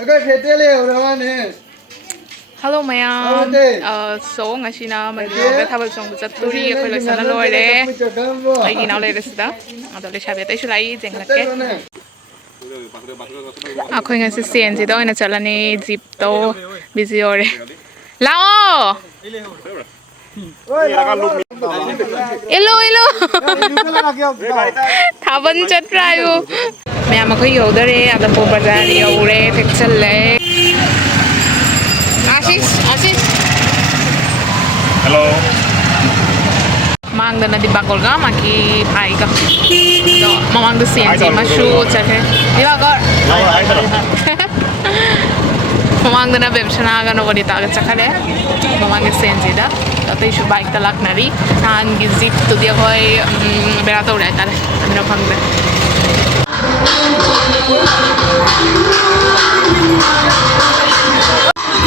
Ako'y phete leo naman eh. Hello mayam. So ngasina magyoga thabal song chaturi akhoi loisana loire. Aigi naw leire sida. Adole shabe tai sulai jenglake. Akhoi ngasi CNG do ina chalani jeep to busy ore. Lao. Hello hello. Thaban chatra ayu. Mayam akhoi yodare Adampu bazar yore pixel le. Ashish. Hello. Mang dana di bakol ga maki pai ka. Do mamang du CNG mashu chake. Di bakol. Mamang dana bebshana ga no bonita ga chakale. Mamang du CNG da. To ishu bike talak nari. Nang gizip tu dia koi berato udah tale. Amino pangde.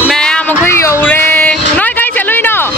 Mẹ mà cái dù re nói cái chả lưới nó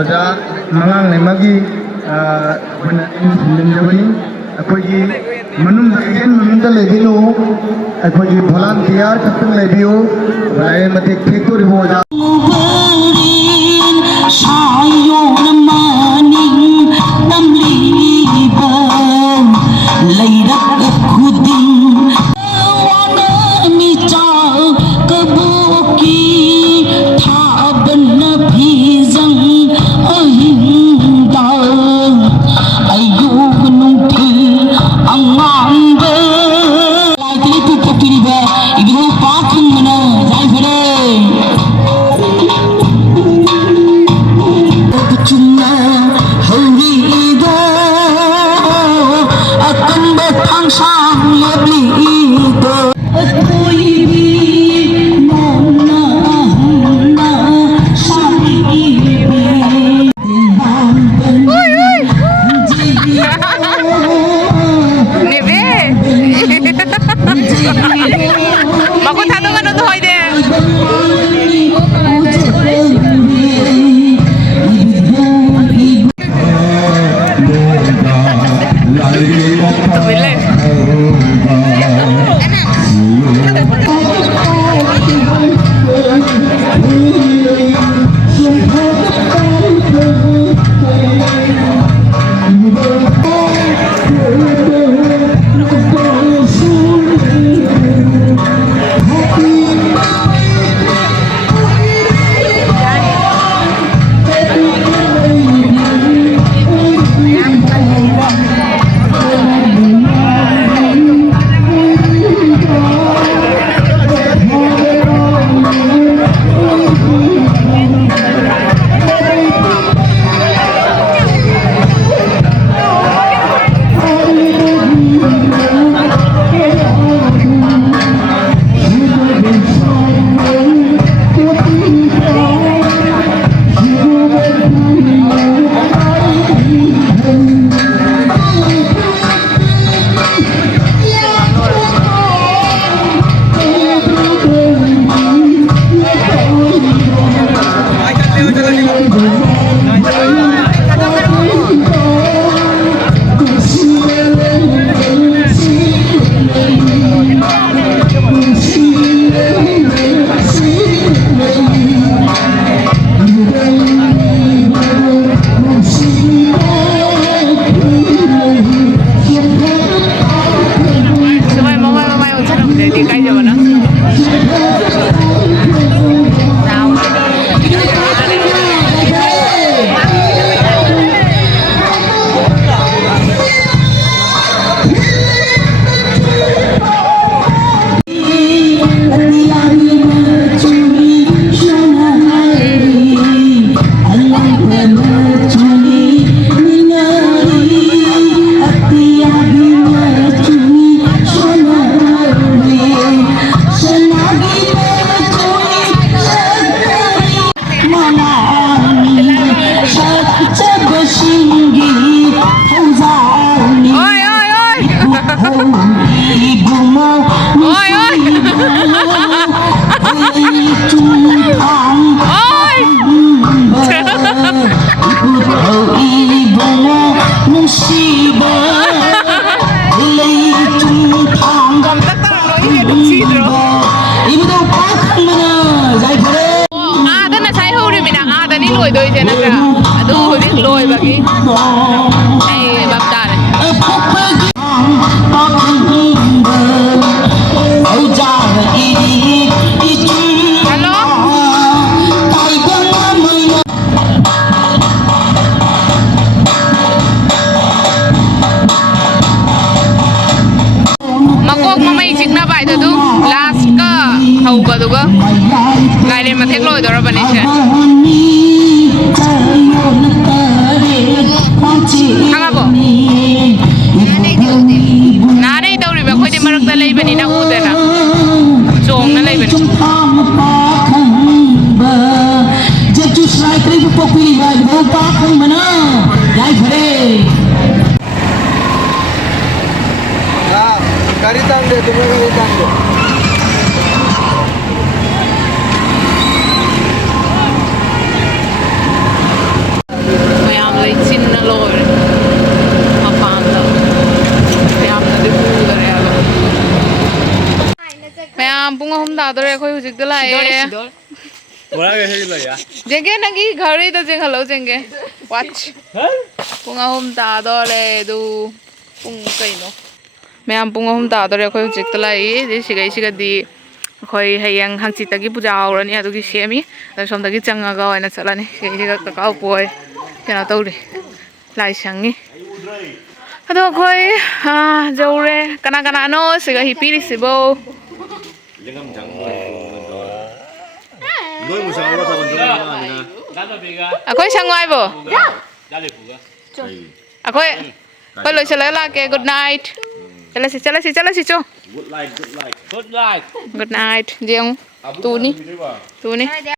ओजा मंगांग लेमगी बना incident जबनी अखोगी मनुम agent मनुम ता लेबिनो अखोगी volunteer खतम labio राय मते factory हो ओजा ꯍꯧꯖꯤꯛꯇ ꯂꯥꯛꯑꯦ 뭐라고 해줄래요? ꯖꯦꯡꯒꯦ ꯅꯪꯒꯤ ꯘꯔꯤꯗ ꯆꯦꯡꯍꯜꯂꯣ ꯖꯦꯡꯒꯦ ꯋꯥꯠꯆ ꯄꯨꯡ 3 ꯇꯥꯗꯣꯔꯦ ꯑꯗꯨ ꯄꯨꯡ ꯀꯩꯅꯣ ꯃꯌꯥꯝ ꯄꯨꯡ 3 ꯇꯥꯗꯣꯔꯦ ꯑꯩꯈꯣꯏ ꯍꯧꯖꯤꯛꯇ ꯂꯥꯛꯏ ꯑꯗꯩ ꯁꯤꯒꯗꯤ ꯑꯩꯈꯣꯏ ꯍꯌꯦꯡ ꯍꯪꯆꯤꯠꯇꯒꯤ ꯄꯨꯖꯥ ꯍꯧꯔꯅꯤ ꯑꯗꯨꯒꯤ ꯁꯦꯝꯃꯤ ꯑꯗꯣ ꯁꯣꯝꯗꯒꯤ ꯆꯪꯉꯒ ꯑꯣꯏꯅ ꯆꯠꯂꯅꯤ ꯁꯤꯒ ꯀꯀꯥ ꯄꯣꯏ ꯀꯩꯅꯣ ꯇꯧꯔꯤ ꯂꯥꯏ ꯁꯪꯉꯤ ꯑꯗꯣ ꯑꯩꯈꯣꯏ ꯌꯧꯔꯦ ꯀꯅꯥ ꯀꯅꯥꯅꯣ ꯁꯤꯒ ꯍꯤꯞꯄꯤꯔꯤꯁꯤꯕꯣ 너희 무슨 아무나 다 만들어 아니나 ꯑꯩꯈꯣꯏ ꯁꯪꯉꯥꯏꯕꯣ 저희 ꯑꯩꯈꯣꯏ ꯂꯣꯏꯁꯤꯜꯂꯒ ꯂꯥꯛꯀꯦ ꯒꯨꯗ ꯅꯥꯏꯠ ꯆꯠꯂꯁꯤ ꯆꯣ good light ꯒꯨꯗ ꯅꯥꯏꯠ ꯌꯦꯡꯉꯨ ꯇꯨꯅꯤ